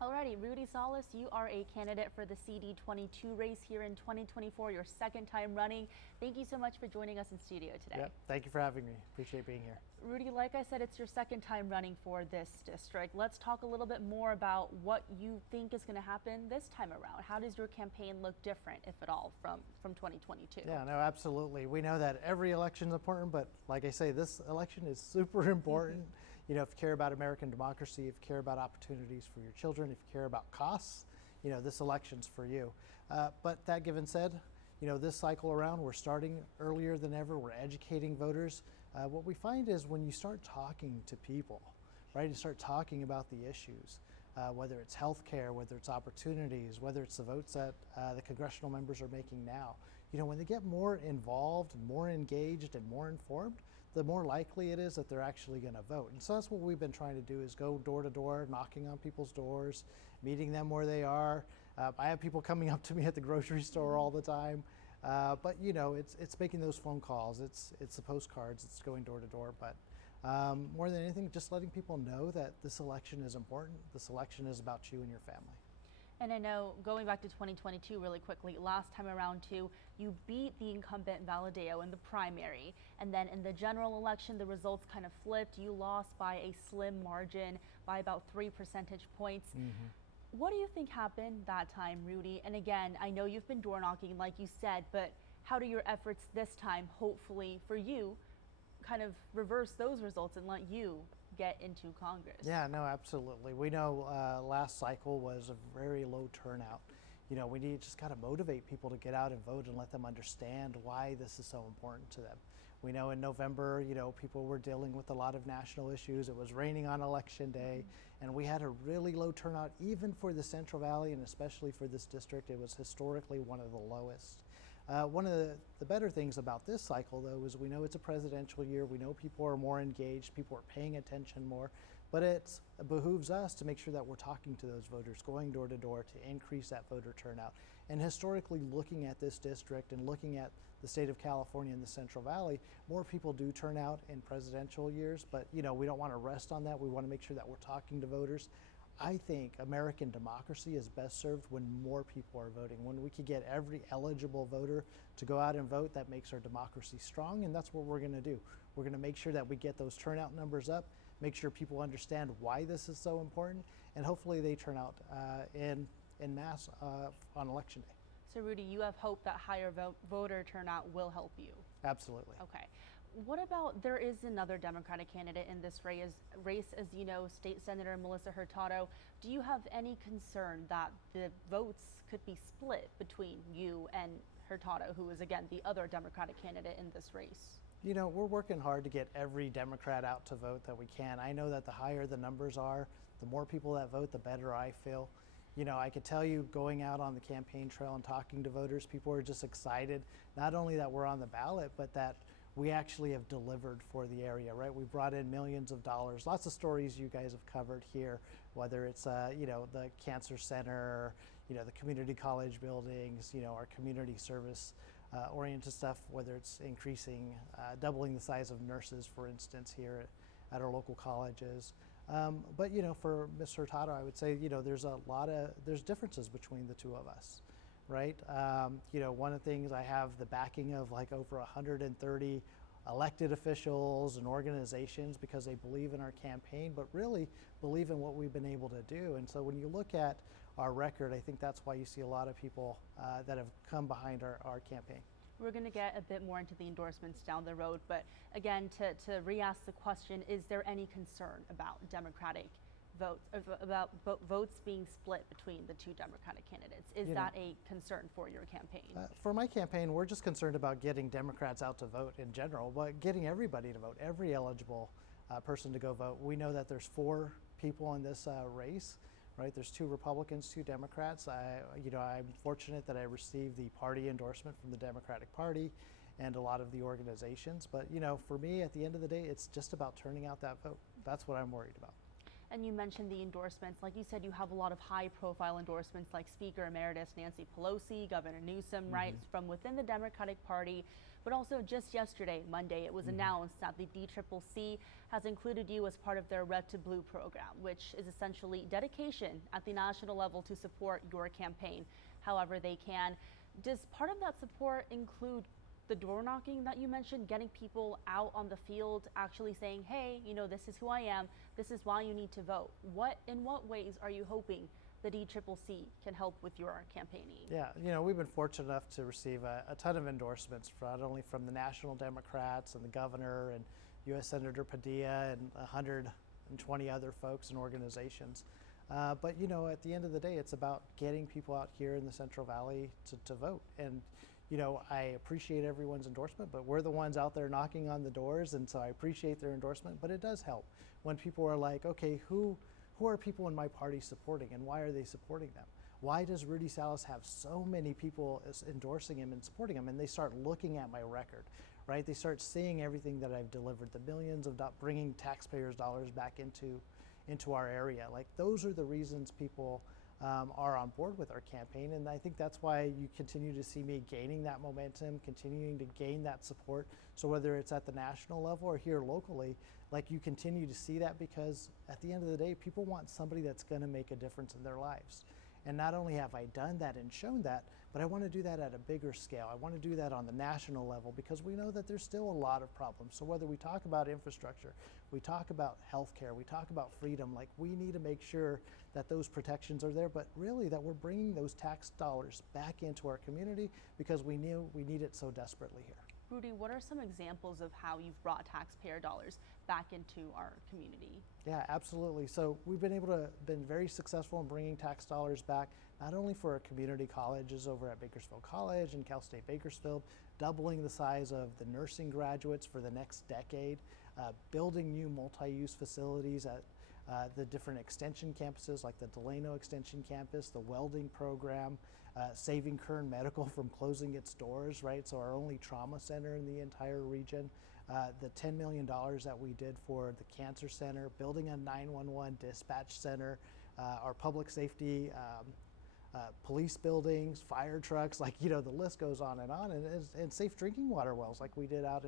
Alrighty, Rudy Salas, you are a candidate for the CD22 race here in 2024, your second time running. Thank you so much for joining us in studio today. Yep, thank you for having me. Appreciate being here. Rudy, like I said, it's your second time running for this district. Let's talk a little bit more about what you think is going to happen this time around. How does your campaign look different, if at all, from 2022? Yeah, no, absolutely. We know that every election is important, but like I say, this election is super important. You know, if you care about American democracy, if you care about opportunities for your children, if you care about costs, you know, this election's for you. But that given said, you know, this cycle around, we're starting earlier than ever. We're educating voters. What we find is when you start talking to people, right, you start talking about the issues, whether it's health care, whether it's opportunities, whether it's the votes that the congressional members are making now. You know, when they get more involved and more engaged and more informed, the more likely it is that they're actually going to vote. And so that's what we've been trying to do, is go door to door, knocking on people's doors, meeting them where they are. I have people coming up to me at the grocery store all the time. But you know, it's making those phone calls, it's the postcards, it's going door to door. But more than anything, just letting people know that this election is important. This election is about you and your family. And I know, going back to 2022 really quickly, last time around too, you beat the incumbent Valadao in the primary. And then in the general election, the results kind of flipped. You lost by a slim margin, by about 3 percentage points. What do you think happened that time, Rudy? And again, I know you've been door knocking, like you said, but how do your efforts this time, hopefully for you, kind of reverse those results and let you get into Congress? Yeah, no, absolutely. We know last cycle was a very low turnout. You know, we need just kind of motivate people to get out and vote and let them understand why this is so important to them. We know in November, you know, people were dealing with a lot of national issues. It was raining on election day, and we had a really low turnout even for the Central Valley, and especially for this district. It was historically one of the lowest. One of the better things about this cycle, though, is we know it's a presidential year. We know people are more engaged, people are paying attention more, but it behooves us to make sure that we're talking to those voters, going door to door to increase that voter turnout. And historically, looking at this district and looking at the state of California and the Central Valley, more people do turn out in presidential years, but you know, we don't want to rest on that. We want to make sure that we're talking to voters. I think American democracy is best served when more people are voting. When we could get every eligible voter to go out and vote, that makes our democracy strong, and that's what we're going to do. We're going to make sure that we get those turnout numbers up, make sure people understand why this is so important, and hopefully they turn out in mass on election day. So Rudy, you have hope that higher voter turnout will help you? Absolutely. Okay. What about, there is another Democratic candidate in this race, as you know, State Senator Melissa Hurtado. Do you have any concern that the votes could be split between you and Hurtado, who is again the other Democratic candidate in this race? You know, we're working hard to get every Democrat out to vote that we can. I know that the higher the numbers are, the more people that vote, the better I feel. You know, I could tell you, going out on the campaign trail and talking to voters, people are just excited, not only that we're on the ballot, but that we actually have delivered for the area, right? We brought in millions of dollars. Lots of stories you guys have covered here, whether it's, you know, the cancer center, you know, the community college buildings, you know, our community service oriented stuff, whether it's increasing, doubling the size of nurses, for instance, here at our local colleges. But, you know, for Ms. Hurtado, I would say, you know, there's differences between the two of us. Right? You know, one of the things, I have the backing of like over 130 elected officials and organizations because they believe in our campaign, but really believe in what we've been able to do. And so when you look at our record, I think that's why you see a lot of people that have come behind our campaign. We're going to get a bit more into the endorsements down the road, but again, to re-ask the question, is there any concern about Democratic votes, about votes being split between the two Democratic candidates? Is that a concern for your campaign? For my campaign, we're just concerned about getting Democrats out to vote in general, but getting everybody to vote, every eligible person to go vote. We know that there's 4 people in this race, right? There's 2 Republicans, 2 Democrats. You know, I'm fortunate that I received the party endorsement from the Democratic Party and a lot of the organizations. But you know, for me, at the end of the day, it's just about turning out that vote. That's what I'm worried about. And you mentioned the endorsements. Like you said, you have a lot of high-profile endorsements like Speaker Emeritus Nancy Pelosi, Governor Newsom, right, from within the Democratic Party. But also just yesterday, Monday, it was announced that the DCCC has included you as part of their Red to Blue program, which is essentially dedication at the national level to support your campaign however they can. Does part of that support include the door knocking that you mentioned, getting people out on the field, actually saying, hey, you know, this is who I am, this is why you need to vote? In what ways are you hoping the DCCC can help with your campaigning? Yeah, you know, we've been fortunate enough to receive a ton of endorsements, not only from the National Democrats and the governor and U.S. Senator Padilla and 120 other folks and organizations. But, you know, at the end of the day, it's about getting people out here in the Central Valley to vote. And, you know, I appreciate everyone's endorsement, but we're the ones out there knocking on the doors, and so I appreciate their endorsement. But it does help when people are like, okay, who are people in my party supporting, and why are they supporting them? Why does Rudy Salas have so many people endorsing him and supporting him? And they start looking at my record, right? They start seeing everything that I've delivered, the millions of bringing taxpayers' dollars back into our area. Like, those are the reasons people are on board with our campaign, and I think that's why you continue to see me gaining that momentum, continuing to gain that support. So whether it's at the national level or here locally, like, you continue to see that, because at the end of the day, people want somebody that's going to make a difference in their lives. And not only have I done that and shown that, but I want to do that at a bigger scale. I want to do that on the national level, because we know that there's still a lot of problems. So whether we talk about infrastructure, we talk about healthcare, we talk about freedom, like, we need to make sure that those protections are there, but really that we're bringing those tax dollars back into our community, because we need it so desperately here. Rudy, what are some examples of how you've brought taxpayer dollars back into our community? Yeah, absolutely. So we've been very successful in bringing tax dollars back, not only for our community colleges over at Bakersfield College and Cal State Bakersfield, doubling the size of the nursing graduates for the next decade, building new multi-use facilities at the different extension campuses like the Delano Extension Campus, the welding program, saving Kern Medical from closing its doors, right? So our only trauma center in the entire region. The $10 million that we did for the Cancer Center, building a 911 dispatch center, our public safety, police buildings, fire trucks, like, you know, the list goes on, and safe drinking water wells like we did out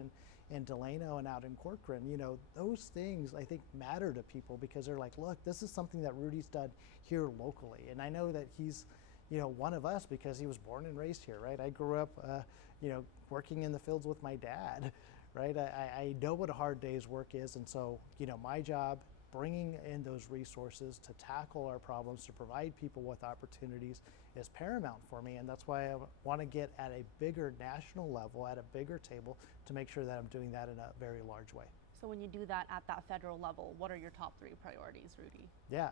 in Delano and out in Corcoran. You know, those things I think matter to people, because they're like, look, this is something that Rudy's done here locally. And I know that he's, you know, one of us because he was born and raised here, right? I grew up, you know, working in the fields with my dad, right? I know what a hard day's work is. And so, you know, my job, bringing in those resources to tackle our problems, to provide people with opportunities, is paramount for me. And that's why I want to get at a bigger national level, at a bigger table, to make sure that I'm doing that in a very large way. So when you do that at that federal level, what are your top 3 priorities, Rudy? Yeah.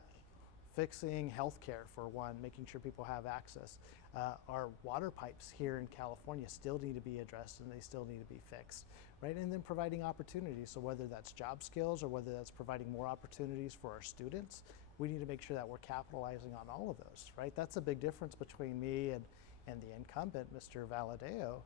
Fixing healthcare, for one, making sure people have access. Our water pipes here in California still need to be addressed, and they still need to be fixed, right? And then providing opportunities. So whether that's job skills or whether that's providing more opportunities for our students, we need to make sure that we're capitalizing on all of those, right? That's a big difference between me and the incumbent, Mr. Valadao,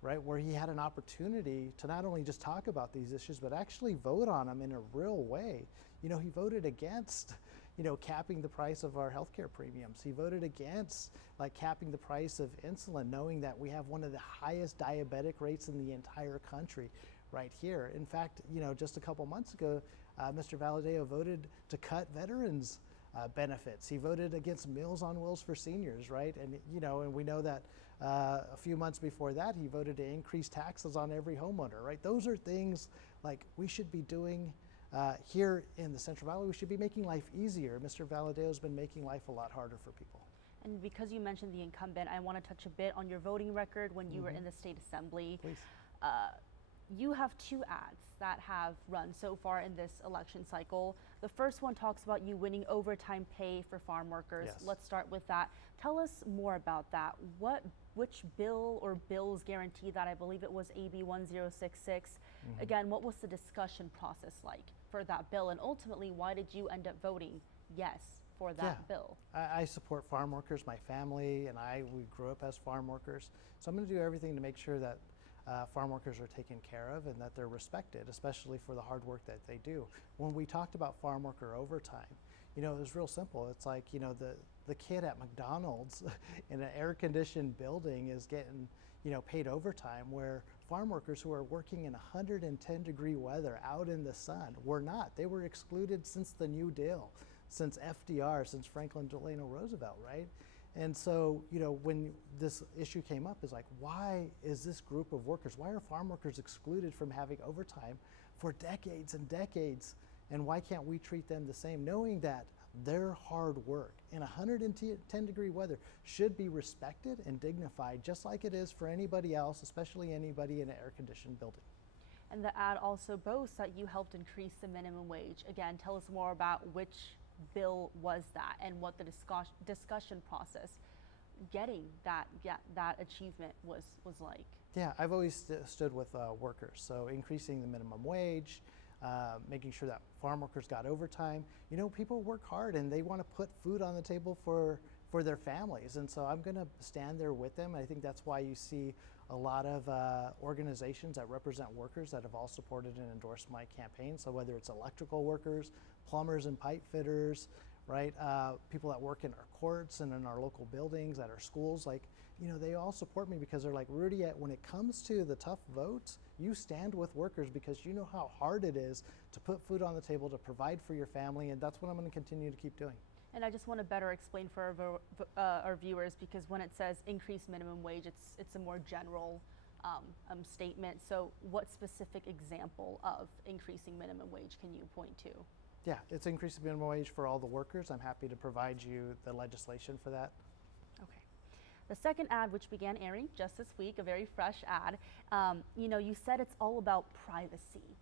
right? Where he had an opportunity to not only just talk about these issues, but actually vote on them in a real way. You know, he voted against, you know, capping the price of our healthcare premiums. He voted against, like, capping the price of insulin, knowing that we have one of the highest diabetic rates in the entire country right here. In fact, you know, just a couple months ago, Mr. Valadao voted to cut veterans' benefits. He voted against Meals on Wheels for seniors, right? And, you know, and we know that a few months before that, he voted to increase taxes on every homeowner, right? Those are things like we should be doing here in the Central Valley. We should be making life easier. Mr. Valadao has been making life a lot harder for people. And because you mentioned the incumbent, I want to touch a bit on your voting record when you were in the state assembly. Please. You have 2 ads that have run so far in this election cycle. The first one talks about you winning overtime pay for farm workers. Yes. Let's start with that. Tell us more about that. Which bill or bills guarantee that? I believe it was AB 1066. Again, what was the discussion process like for that bill? And ultimately, why did you end up voting yes for that bill? I support farm workers. My family and we grew up as farm workers. So I'm going to do everything to make sure that farm workers are taken care of and that they're respected, especially for the hard work that they do. When we talked about farm worker overtime, it was real simple. It's like, the kid at McDonald's in an air-conditioned building is getting, paid overtime, where farm workers who are working in 110-degree weather out in the sun were not. They were excluded since the New Deal, since FDR, since Franklin Delano Roosevelt, right? And so, when this issue came up, is like, why is this group of workers, why are farm workers excluded from having overtime for decades and decades? And why can't we treat them the same, knowing that their hard work in 110-degree weather should be respected and dignified, just like it is for anybody else, especially anybody in an air-conditioned building. And the ad also boasts that you helped increase the minimum wage. Again, tell us more about which bill was that and what the discussion process getting that achievement was like. Yeah, I've always stood with workers, so increasing the minimum wage, making sure that farm workers got overtime. People work hard and they want to put food on the table for their families, and so I'm going to stand there with them. I think that's why you see a lot of organizations that represent workers that have all supported and endorsed my campaign. So whether it's electrical workers, plumbers and pipe fitters, right? People that work in our courts and in our local buildings, at our schools, they all support me because they're like, Rudy, when it comes to the tough votes, you stand with workers because you know how hard it is to put food on the table, to provide for your family, and that's what I'm going to continue to keep doing. And I just want to better explain for our viewers, because when it says increased minimum wage, it's a more general statement. So what specific example of increasing minimum wage can you point to? Yeah, it's increasing minimum wage for all the workers. I'm happy to provide you the legislation for that. Okay. The second ad, which began airing just this week, a very fresh ad, you said it's all about privacy.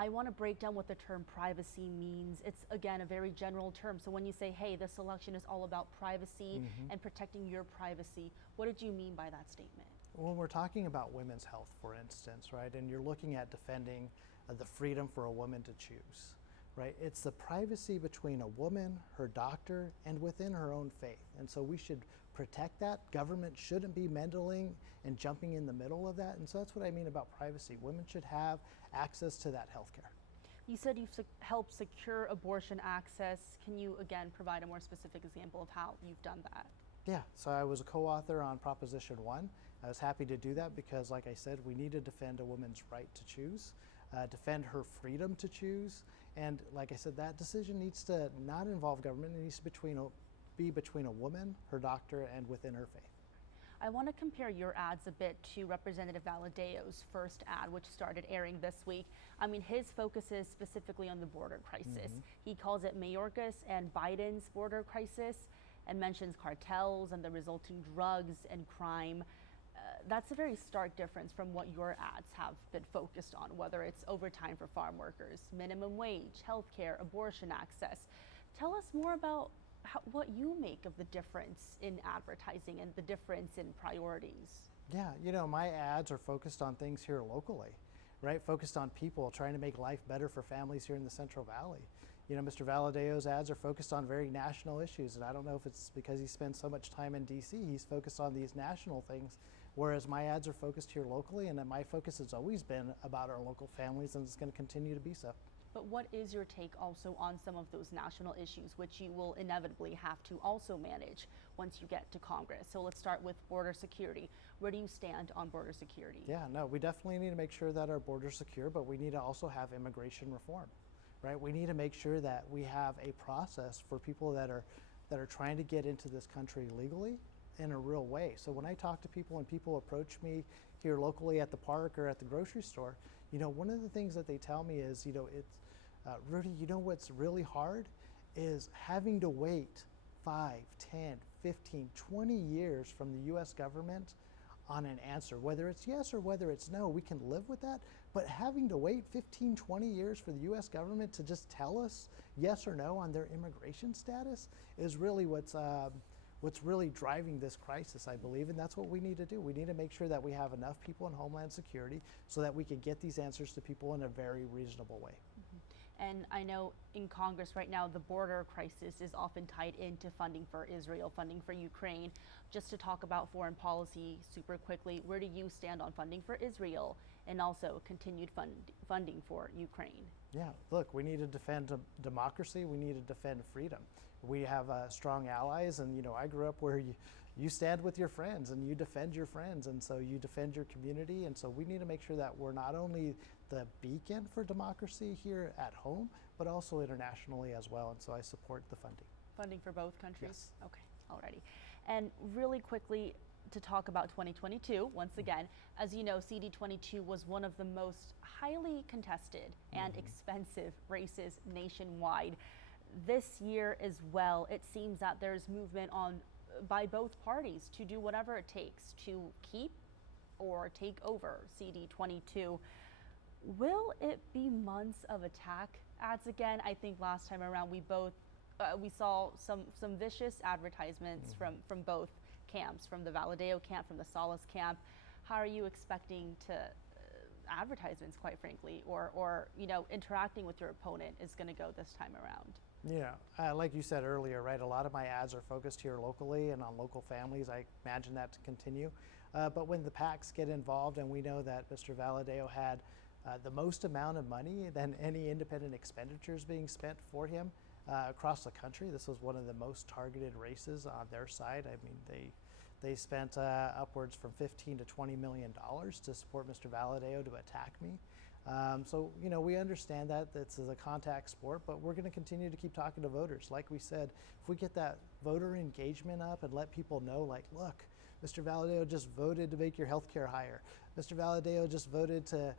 I want to break down what the term privacy means. It's, again, a very general term. So when you say, hey, this election is all about privacy and protecting your privacy, what did you mean by that statement? When we're talking about women's health, for instance, right, and you're looking at defending the freedom for a woman to choose, right? It's the privacy between a woman, her doctor, and within her own faith. And so we should protect that. Government shouldn't be meddling and jumping in the middle of that. And so that's what I mean about privacy. Women should have access to that health care. You said you've helped secure abortion access. Can you, again, provide a more specific example of how you've done that? Yeah, so I was a co-author on Proposition 1. I was happy to do that because, like I said, we need to defend a woman's right to choose, defend her freedom to choose. And like I said, that decision needs to not involve government. It needs to be between a woman, her doctor, and within her faith. I want to compare your ads a bit to Representative Valadao's first ad, which started airing this week. I mean, his focus is specifically on the border crisis. He calls it Mayorkas and Biden's border crisis and mentions cartels and the resulting drugs and crime. That's a very stark difference from what your ads have been focused on, whether it's overtime for farm workers, minimum wage, healthcare, abortion access. Tell us more about what you make of the difference in advertising and the difference in priorities. Yeah, my ads are focused on things here locally, right? Focused on people, trying to make life better for families here in the Central Valley. Mr. Valadao's ads are focused on very national issues, and I don't know if it's because he spends so much time in DC, he's focused on these national things, whereas my ads are focused here locally, and my focus has always been about our local families, and it's going to continue to be so. But what is your take also on some of those national issues, which you will inevitably have to also manage once you get to Congress? So let's start with border security. Where do you stand on border security? Yeah, no, we definitely need to make sure that our border's secure, but we need to also have immigration reform, right? We need to make sure that we have a process for people that are trying to get into this country legally in a real way. So when I talk to people and people approach me here locally at the park or at the grocery store, one of the things that they tell me is, it's, Rudy, what's really hard is having to wait 5, 10, 15, 20 years from the U.S. government on an answer. Whether it's yes or whether it's no, we can live with that. But having to wait 15, 20 years for the U.S. government to just tell us yes or no on their immigration status is really what's really driving this crisis, I believe, and that's what we need to do. We need to make sure that we have enough people in Homeland Security so that we can get these answers to people in a very reasonable way. And I know in Congress right now, the border crisis is often tied into funding for Israel, funding for Ukraine. Just to talk about foreign policy super quickly, where do you stand on funding for Israel and also continued funding for Ukraine? Yeah, look, we need to defend democracy. We need to defend freedom. We have strong allies, and I grew up where you stand with your friends and you defend your friends, and so you defend your community, and so we need to make sure that we're not only the beacon for democracy here at home, but also internationally as well, and so I support the funding. Funding for both countries? Yes. Okay, alrighty. And really quickly, to talk about 2022, once again, as you know, CD22 was one of the most highly contested and expensive races nationwide. This year as well, it seems that there's movement by both parties to do whatever it takes to keep or take over CD22. Will it be months of attack ads again? I think last time around we saw some vicious advertisements from both camps, from the Valadao camp, from the Salas camp. How are you expecting to advertisements, quite frankly, or interacting with your opponent is going to go this time around? Yeah, like you said earlier, right? A lot of my ads are focused here locally and on local families. I imagine that to continue. But when the PACs get involved, and we know that Mr. Valadao had the most amount of money than any independent expenditures being spent for him across the country. This was one of the most targeted races on their side. I mean, they spent upwards from $15 to $20 million to support Mr. Valadao to attack me. So, we understand that this is a contact sport, but we're going to continue to keep talking to voters. Like we said, if we get that voter engagement up and let people know, like, look, Mr. Valadao just voted to make your health care higher. Mr. Valadao just voted to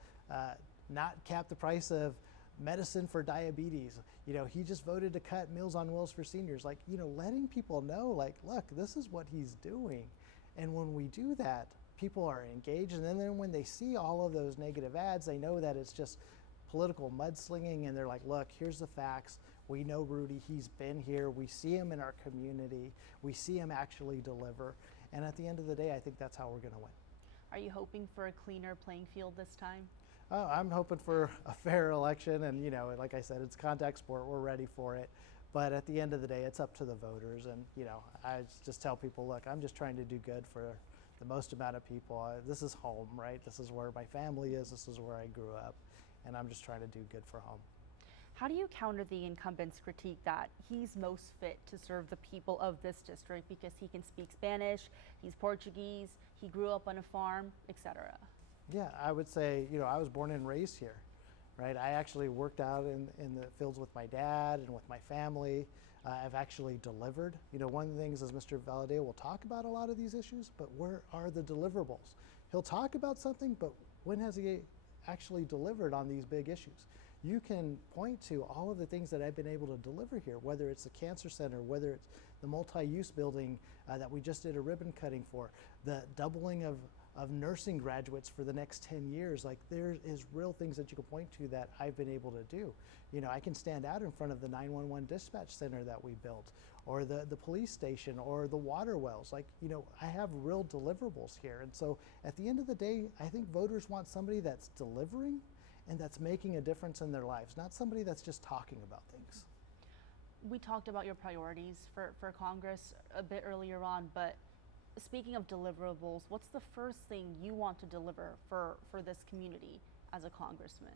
not cap the price of medicine for diabetes. He just voted to cut Meals on Wheels for seniors. Like, letting people know, like, look, this is what he's doing. And when we do that, people are engaged. And then when they see all of those negative ads, they know that it's just political mudslinging. And they're like, look, here's the facts. We know Rudy, he's been here. We see him in our community. We see him actually deliver. And at the end of the day, I think that's how we're going to win. Are you hoping for a cleaner playing field this time? Oh, I'm hoping for a fair election, and like I said, it's contact sport. We're ready for it, but at the end of the day, it's up to the voters. And I just tell people, look, I'm just trying to do good for the most amount of people. This is home, right? This is where my family is. This is where I grew up, and I'm just trying to do good for home. How do you counter the incumbent's critique that he's most fit to serve the people of this district because he can speak Spanish, he's Portuguese, he grew up on a farm, etc.? Yeah, I would say, I was born and raised here, right? I actually worked out in the fields with my dad and with my family. I've actually delivered. One of the things is Mr. Valadao will talk about a lot of these issues, but where are the deliverables? He'll talk about something, but when has he actually delivered on these big issues? You can point to all of the things that I've been able to deliver here, whether it's the cancer center, whether it's the multi-use building that we just did a ribbon cutting for, the doubling of nursing graduates for the next 10 years. Like, there is real things that you can point to that I've been able to do. I can stand out in front of the 911 dispatch center that we built, or the police station, or the water wells. Like, I have real deliverables here. And so at the end of the day, I think voters want somebody that's delivering and that's making a difference in their lives, not somebody that's just talking about things. We talked about your priorities for Congress a bit earlier on, but speaking of deliverables, what's the first thing you want to deliver for this community as a congressman?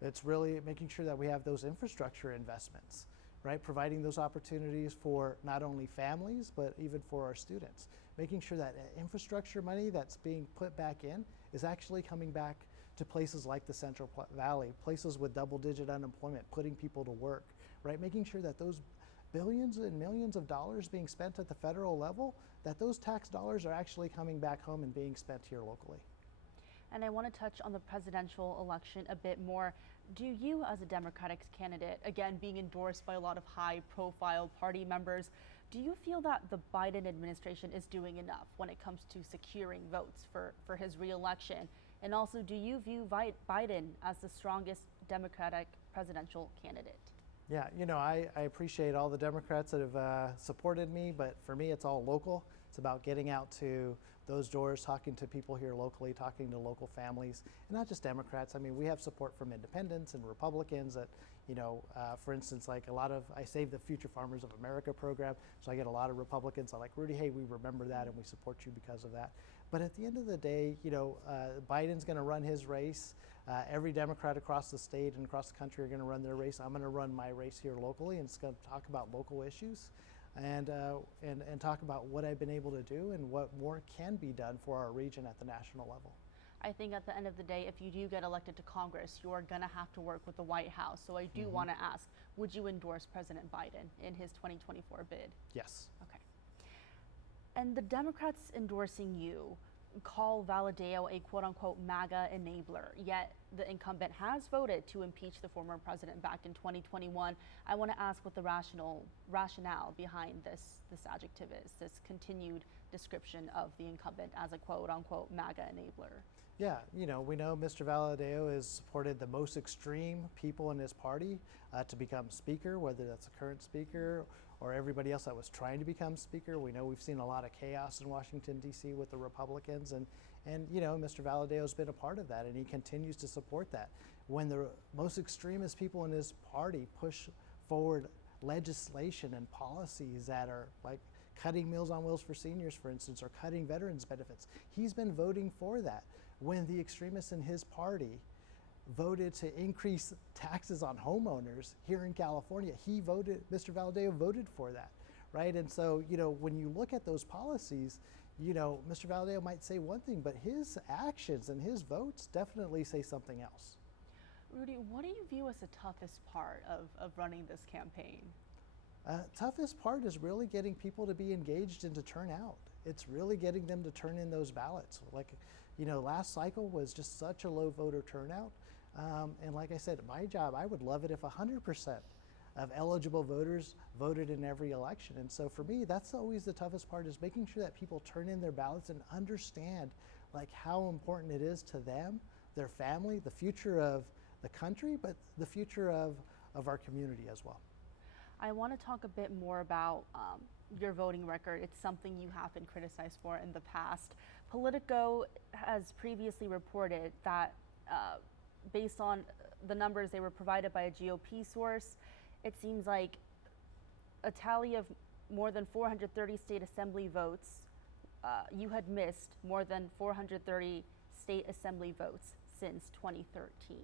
It's really making sure that we have those infrastructure investments, right? Providing those opportunities for not only families, but even for our students. Making sure that infrastructure money that's being put back in is actually coming back to places like the Central Valley, places with double-digit unemployment, putting people to work, right? Making sure that those billions and millions of dollars being spent at the federal level, that those tax dollars are actually coming back home and being spent here locally. And I want to touch on the presidential election a bit more. Do you, as a Democratic candidate, again being endorsed by a lot of high-profile party members, do you feel that the Biden administration is doing enough when it comes to securing votes for his re-election? And also, do you view Biden as the strongest Democratic presidential candidate? Yeah, I appreciate all the Democrats that have supported me, but for me, it's all local. It's about getting out to those doors, talking to people here locally, talking to local families, and not just Democrats. I mean, we have support from independents and Republicans that, for instance, like I Save the Future Farmers of America program, so I get a lot of Republicans. I'm like, Rudy, hey, we remember that and we support you because of that. But at the end of the day, Biden's going to run his race. Every Democrat across the state and across the country are going to run their race. I'm going to run my race here locally, and it's going to talk about local issues and talk about what I've been able to do and what more can be done for our region at the national level. I think at the end of the day, if you do get elected to Congress, you're going to have to work with the White House. So I do want to ask, would you endorse President Biden in his 2024 bid? Yes. Okay. And the Democrats endorsing you call Valadao a quote-unquote MAGA enabler, yet the incumbent has voted to impeach the former president back in 2021. I want to ask what the rationale behind this adjective is, this continued description of the incumbent as a quote-unquote MAGA enabler. Yeah, we know Mr. Valadao has supported the most extreme people in his party to become speaker, whether that's the current speaker or everybody else that was trying to become speaker. We know we've seen a lot of chaos in Washington, D.C. with the Republicans, and Mr. Valadao has been a part of that, and he continues to support that. When the most extremist people in his party push forward legislation and policies that are like cutting Meals on Wheels for seniors, for instance, or cutting veterans benefits, he's been voting for that. When the extremists in his party voted to increase taxes on homeowners here in California, Mr. Valadao voted for that, right? And so, when you look at those policies, Mr. Valadao might say one thing, but his actions and his votes definitely say something else. Rudy, what do you view as the toughest part of running this campaign? Toughest part is really getting people to be engaged and to turn out. It's really getting them to turn in those ballots. Last cycle was just such a low voter turnout. And like I said, my job, I would love it if 100% of eligible voters voted in every election. And so for me, that's always the toughest part, is making sure that people turn in their ballots and understand how important it is to them, their family, the future of the country, but the future of our community as well. I want to talk a bit more about your voting record. It's something you have been criticized for in the past. Politico has previously reported that based on the numbers they were provided by a GOP source, it seems like a tally of more than 430 state assembly votes, you had missed more than 430 state assembly votes since 2013.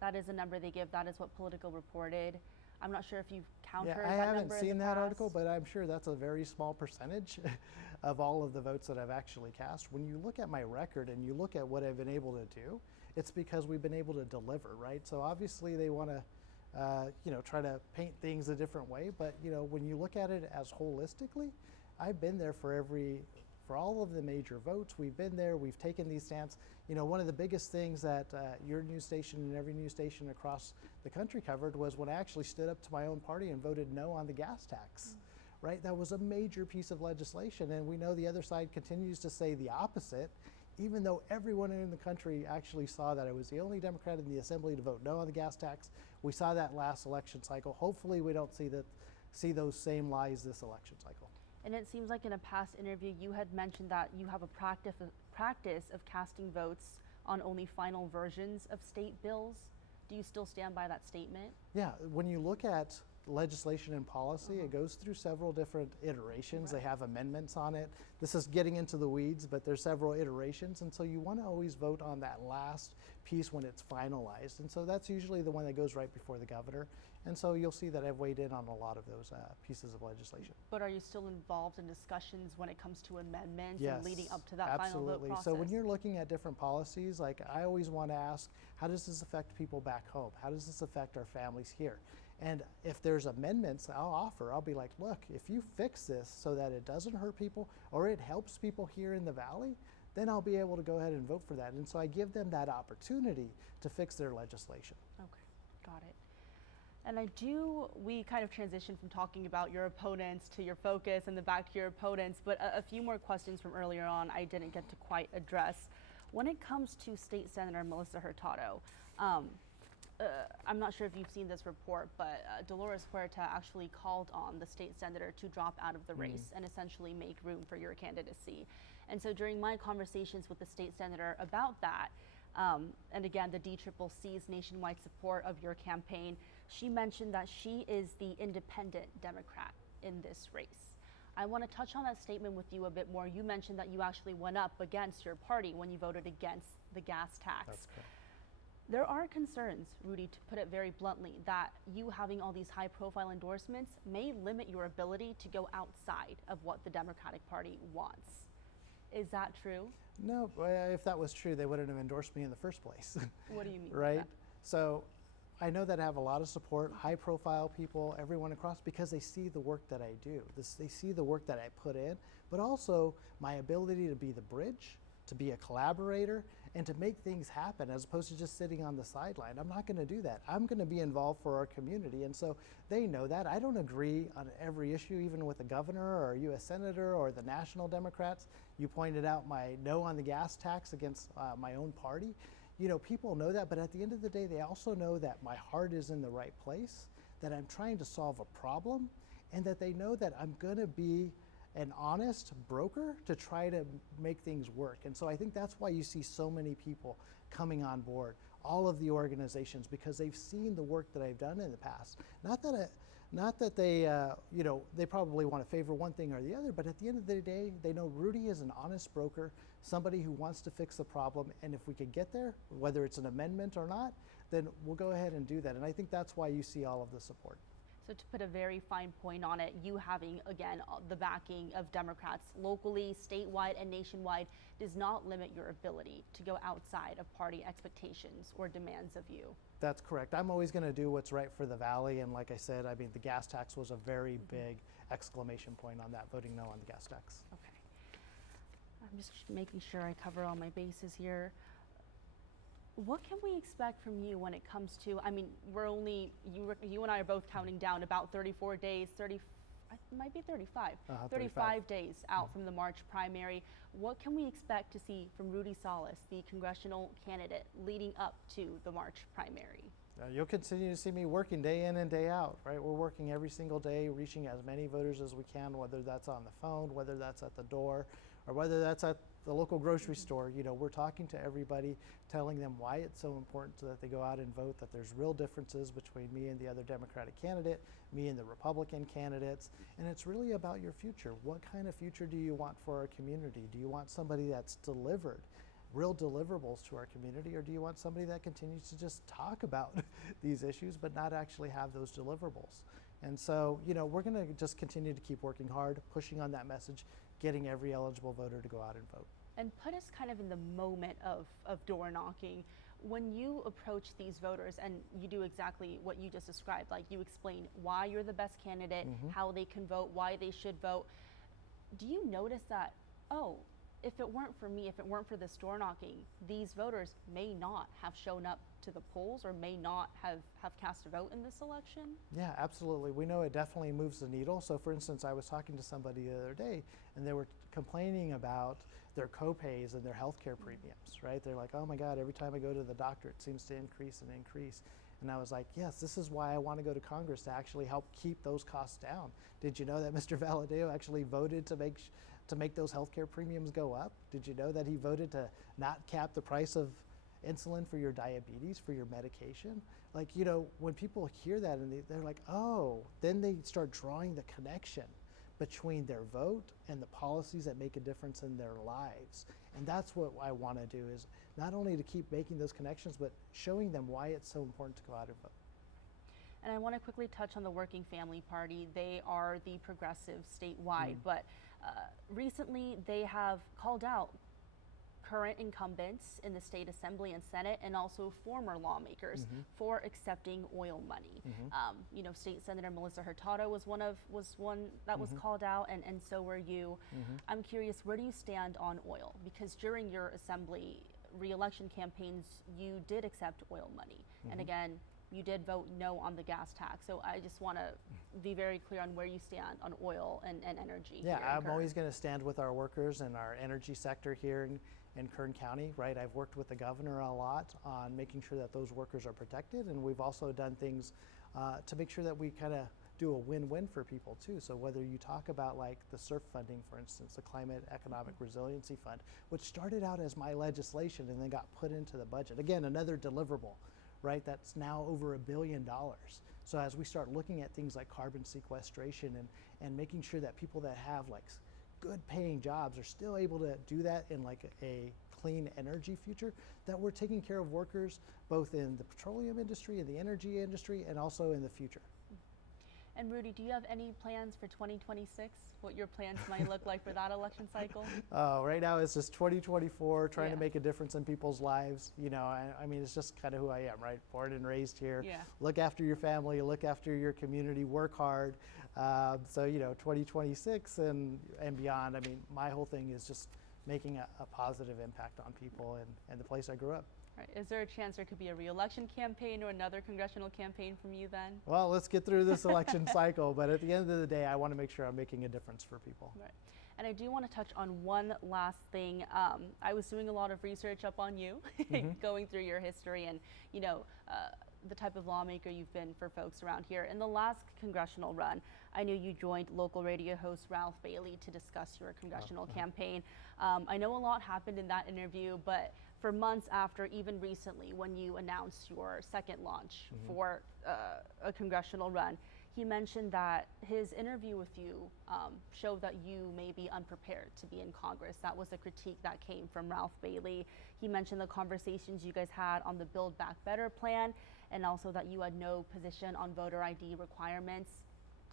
That is a number they give. That is what Politico reported. I'm not sure if you've countered that number in the past. I haven't seen that article, but I'm sure that's a very small percentage of all of the votes that I've actually cast. When you look at my record and you look at what I've been able to do, it's because we've been able to deliver, right? So obviously they want to, try to paint things a different way, but when you look at it as holistically, I've been there for all of the major votes. We've been there, we've taken these stands. One of the biggest things that your news station and every news station across the country covered was when I actually stood up to my own party and voted no on the gas tax, right? That was a major piece of legislation, and we know the other side continues to say the opposite, even though everyone in the country actually saw that I was the only Democrat in the Assembly to vote no on the gas tax. We saw that last election cycle. Hopefully we don't see those same lies this election cycle. And it seems like in a past interview, you had mentioned that you have a practice of casting votes on only final versions of state bills. Do you still stand by that statement? Yeah, when you look at legislation and policy, it goes through several different iterations. Right. They have amendments on it. This is getting into the weeds, but there's several iterations, and so you want to always vote on that last piece when it's finalized. And so that's usually the one that goes right before the governor. And so you'll see that I've weighed in on a lot of those pieces of legislation. But are you still involved in discussions when it comes to amendments and leading up to that absolutely. Final vote process? So when you're looking at different policies, I always want to ask, how does this affect people back home? How does this affect our families here? And if there's amendments I'll be like, look, if you fix this so that it doesn't hurt people or it helps people here in the Valley, then I'll be able to go ahead and vote for that. And so I give them that opportunity to fix their legislation. Okay, got it. And we kind of transitioned from talking about your opponents to your focus and then back to your opponents, but a few more questions from earlier on I didn't get to quite address. When it comes to State Senator Melissa Hurtado, I'm not sure if you've seen this report, but Dolores Huerta actually called on the state senator to drop out of the race and essentially make room for your candidacy. And so during my conversations with the state senator about that, and again, the DCCC's nationwide support of your campaign, she mentioned that she is the independent Democrat in this race. I want to touch on that statement with you a bit more. You mentioned that you actually went up against your party when you voted against the gas tax. That's correct. There are concerns, Rudy, to put it very bluntly, that you having all these high-profile endorsements may limit your ability to go outside of what the Democratic Party wants. Is that true? No, if that was true, they wouldn't have endorsed me in the first place. What do you mean by Right? that? So I know that I have a lot of support, high-profile people, everyone across, because they see the work that I do. They see the work that I put in, but also my ability to be the bridge, to be a collaborator, and to make things happen as opposed to just sitting on the sideline. I'm not going to do that. I'm going to be involved for our community, and so they know that. I don't agree on every issue, even with the governor or a U.S. senator or the national Democrats. You pointed out my no on the gas tax against my own party. You know, people know that, but at the end of the day, they also know that my heart is in the right place, that I'm trying to solve a problem, and that they know that I'm going to be an honest broker to try to make things work. And so I think that's why you see so many people coming on board, all of the organizations, because they've seen the work that I've done in the past. Not that they, you know, they probably want to favor one thing or the other, but at the end of the day, they know Rudy is an honest broker, somebody who wants to fix the problem, and if we can get there, whether it's an amendment or not, then we'll go ahead and do that. And I think that's why you see all of the support. So to put a very fine point on it, you having, again, the backing of Democrats locally, statewide, and nationwide does not limit your ability to go outside of party expectations or demands of you. That's correct. I'm always going to do what's right for the Valley, and like I said, I mean, the gas tax was a very big exclamation point on that, voting no on the gas tax. Okay. I'm just making sure I cover all my bases here. What can we expect from you when it comes to, I mean, we're only, you and I are both counting down about 34 days, it might be 35, 35 days out from the March primary. What can we expect to see from Rudy Salas, the congressional candidate, leading up to the March primary? You'll continue to see me working day in and day out, right? We're working every single day, reaching as many voters as we can, whether that's on the phone, whether that's at the door, or whether that's at the local grocery store. You know, we're talking to everybody, telling them why it's so important so that they go out and vote, that there's real differences between me and the other Democratic candidate, me and the Republican candidates, and it's really about your future. What kind of future do you want for our community? Do you want somebody that's delivered, real deliverables to our community, or do you want somebody that continues to just talk about these issues but not actually have those deliverables? And so, you know, we're going to just continue to keep working hard, pushing on that message, getting every eligible voter to go out and vote. And put us kind of in the moment of door knocking. When you approach these voters and you do exactly what you just described, like you explain why you're the best candidate, how they can vote, why they should vote, do you notice that, oh, if it weren't for me, if it weren't for this door knocking, these voters may not have shown up to the polls or may not have cast a vote in this election? Yeah, absolutely. We know it definitely moves the needle. So for instance, I was talking to somebody the other day and they were complaining about their copays and their healthcare premiums, right? They're like, oh my God, every time I go to the doctor, it seems to increase and increase. And I was like, yes, this is why I want to go to Congress, to actually help keep those costs down. Did you know that Mr. Valadao actually voted to make those healthcare premiums go up? Did you know that he voted to not cap the price of insulin for your diabetes, for your medication? Like, you know, when people hear that and they're like, oh, then they start drawing the connection between their vote and the policies that make a difference in their lives. And that's what I want to do, is not only to keep making those connections, but showing them why it's so important to go out and vote. And I want to quickly touch on the Working Family Party. They are the progressive statewide, but recently they have called out current incumbents in the state assembly and senate and also former lawmakers for accepting oil money. You know, State Senator Melissa Hurtado was one that was called out, and so were you. I'm curious, where do you stand on oil? Because during your assembly re-election campaigns, you did accept oil money. And again, you did vote no on the gas tax. So I just want to be very clear on where you stand on oil and energy. Yeah, here in I'm Kern. always going to stand with our workers and our energy sector here in Kern County, right? I've worked with the governor a lot on making sure that those workers are protected, and we've also done things to make sure that we kind of do a win-win for people too. So whether you talk about like the SURF funding, for instance, the Climate Economic Resiliency Fund, which started out as my legislation and then got put into the budget. Again, another deliverable, right? That's now over $1 billion. So as we start looking at things like carbon sequestration and making sure that people that have like good paying jobs are still able to do that in like a clean energy future, that we're taking care of workers both in the petroleum industry and the energy industry and also in the future. And Rudy, do you have any plans for 2026? What your plans might look like for that election cycle? Right now it's just 2024, trying to Yeah. make a difference in people's lives. You know, I mean, it's just kind of who I am, right? Born and raised here. Yeah. Look after your family, look after your community, work hard. So, you know, 2026 and beyond, I mean, my whole thing is just making a positive impact on people and the place I grew up. Right. Is there a chance there could be a re-election campaign or another congressional campaign from you then? Well, let's get through this election cycle, but at the end of the day, I want to make sure I'm making a difference for people. Right. And I do want to touch on one last thing. I was doing a lot of research up on you, going through your history and, you know, the type of lawmaker you've been for folks around here. In the last congressional run, I knew you joined local radio host Ralph Bailey to discuss your congressional campaign. I know a lot happened in that interview, but for months after, even recently, when you announced your second launch for a congressional run, he mentioned that his interview with you showed that you may be unprepared to be in Congress. That was a critique that came from Ralph Bailey. He mentioned the conversations you guys had on the Build Back Better plan, and also that you had no position on voter ID requirements.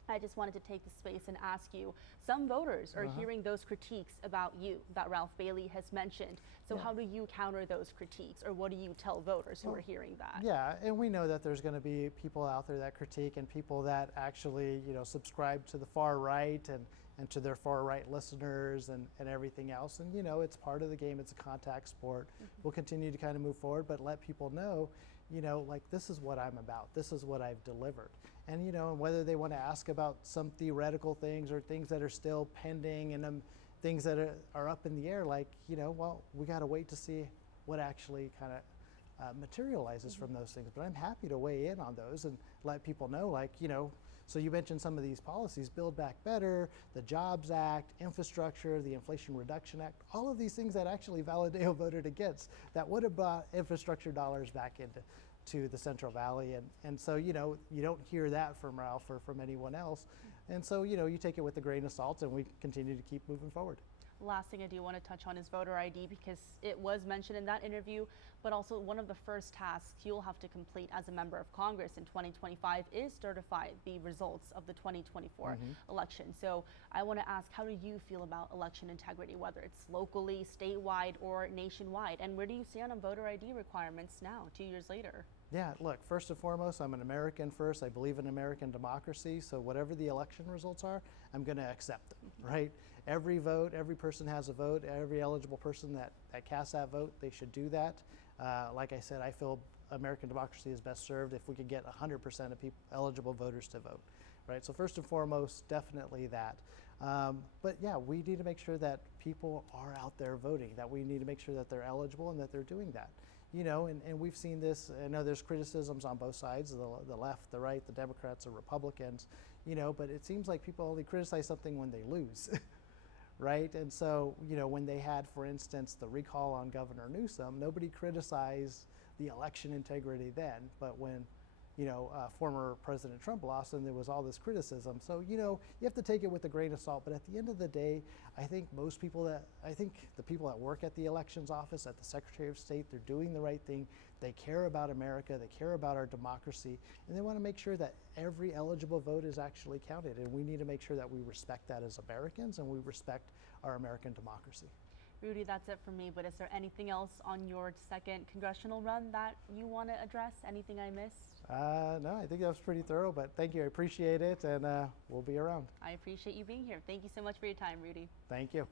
I just wanted to take the space and ask you, some voters are hearing those critiques about you that Ralph Bailey has mentioned. So how do you counter those critiques, or what do you tell voters who are hearing that? Yeah, and we know that there's going to be people out there that critique and people that actually, you know, subscribe to the far right and to their far right listeners and everything else. And, you know, it's part of the game. It's a contact sport. We'll continue to kind of move forward, but let people know, you know, like, this is what I'm about. This is what I've delivered. And, you know, whether they want to ask about some theoretical things or things that are still pending and things that are up in the air, like, you know, well, we got to wait to see what actually kind of materializes from those things. But I'm happy to weigh in on those and let people know, like, you know, so you mentioned some of these policies, Build Back Better, the Jobs Act, infrastructure, the Inflation Reduction Act, all of these things that actually Valadao voted against that would have brought infrastructure dollars back into the Central Valley. And so, you know, you don't hear that from Ralph or from anyone else. And so, you know, you take it with a grain of salt and we continue to keep moving forward. Last thing I do want to touch on is voter ID, because it was mentioned in that interview, but also one of the first tasks you'll have to complete as a member of Congress in 2025 is certify the results of the 2024 election. So I want to ask, how do you feel about election integrity, whether it's locally, statewide, or nationwide? And where do you stand on voter ID requirements now, 2 years later? Yeah, look, first and foremost, I'm an American first. I believe in American democracy. So whatever the election results are, I'm going to accept them, right? Every vote, every person has a vote. Every eligible person that casts that vote, they should do that. Like I said, I feel American democracy is best served if we could get 100% of eligible voters to vote, right? So first and foremost, definitely that. But yeah, we need to make sure that people are out there voting, that we need to make sure that they're eligible and that they're doing that. You know, and we've seen this. I know there's criticisms on both sides, the left, the right, the Democrats, the Republicans, you know, but it seems like people only criticize something when they lose, right? And so, you know, when they had, for instance, the recall on Governor Newsom, nobody criticized the election integrity then, but when, you know, former President Trump lost and there was all this criticism. So, you know, you have to take it with a grain of salt, but at the end of the day, I think the people that work at the elections office, at the Secretary of State, they're doing the right thing. They care about America, they care about our democracy, and they want to make sure that every eligible vote is actually counted. And we need to make sure that we respect that as Americans and we respect our American democracy. Rudy, that's it for me, but is there anything else on your second congressional run that you want to address? Anything I missed? No, I think that was pretty thorough, but thank you. I appreciate it, and we'll be around. I appreciate you being here. Thank you so much for your time, Rudy. Thank you.